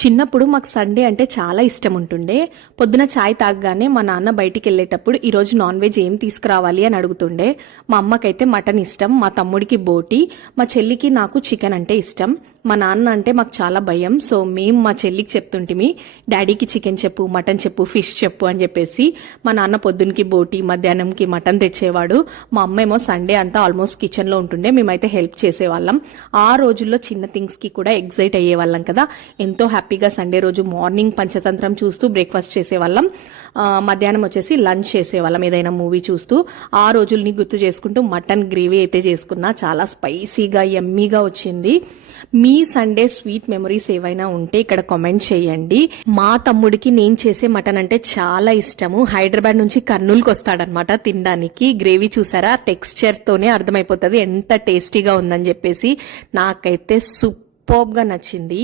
చిన్నప్పుడు మాకు సండే అంటే చాలా ఇష్టం ఉంటుండే. పొద్దున చాయ్ తాగగానే మా నాన్న బయటికి వెళ్ళేటప్పుడు ఈరోజు నాన్ వెజ్ ఏం తీసుకురావాలి అని అడుగుతుండే. మా అమ్మకైతే మటన్ ఇష్టం, మా తమ్ముడికి బోటి, మా చెల్లికి నాకు చికెన్ అంటే ఇష్టం. మా నాన్న అంటే మాకు చాలా భయం. సో మేము మా చెల్లికి చెప్తుంటిమి, డాడీకి చికెన్ చెప్పు, మటన్ చెప్పు, ఫిష్ చెప్పు అని చెప్పేసి. మా నాన్న పొద్దునకి బోటి, మధ్యాహ్నంకి మటన్ తెచ్చేవాడు. మా అమ్మ ఏమో సండే అంతా ఆల్మోస్ట్ కిచెన్లో ఉంటుండే, మేమైతే హెల్ప్ చేసేవాళ్ళం. ఆ రోజుల్లో చిన్న థింగ్స్కి కూడా ఎగ్జైట్ అయ్యేవాళ్ళం కదా. ఎంతో హ్యాపీగా సండే రోజు మార్నింగ్ పంచతంత్రం చూస్తూ బ్రేక్ఫాస్ట్ చేసేవాళ్ళం, మధ్యాహ్నం వచ్చేసి లంచ్ చేసేవాళ్ళం ఏదైనా మూవీ చూస్తూ. ఆ రోజుల్ని గుర్తు చేసుకుంటూ మటన్ గ్రేవీ అయితే చేసుకున్నా, చాలా స్పైసీగా యమ్మీగా వచ్చింది. మీ సండే స్వీట్ మెమరీస్ ఏవైనా ఉంటే ఇక్కడ కామెంట్ చేయండి. మా తమ్ముడికి నేను చేసే మటన్ అంటే చాలా ఇష్టము. హైదరాబాద్ నుంచి కర్నూలుకి వస్తాడనమాట తినడానికి. గ్రేవీ చూసారా, టెక్స్చర్ తోనే అర్థమైపోతుంది ఎంత టేస్టీగా ఉందని చెప్పేసి. నాకైతే సూపర్గా నచ్చింది.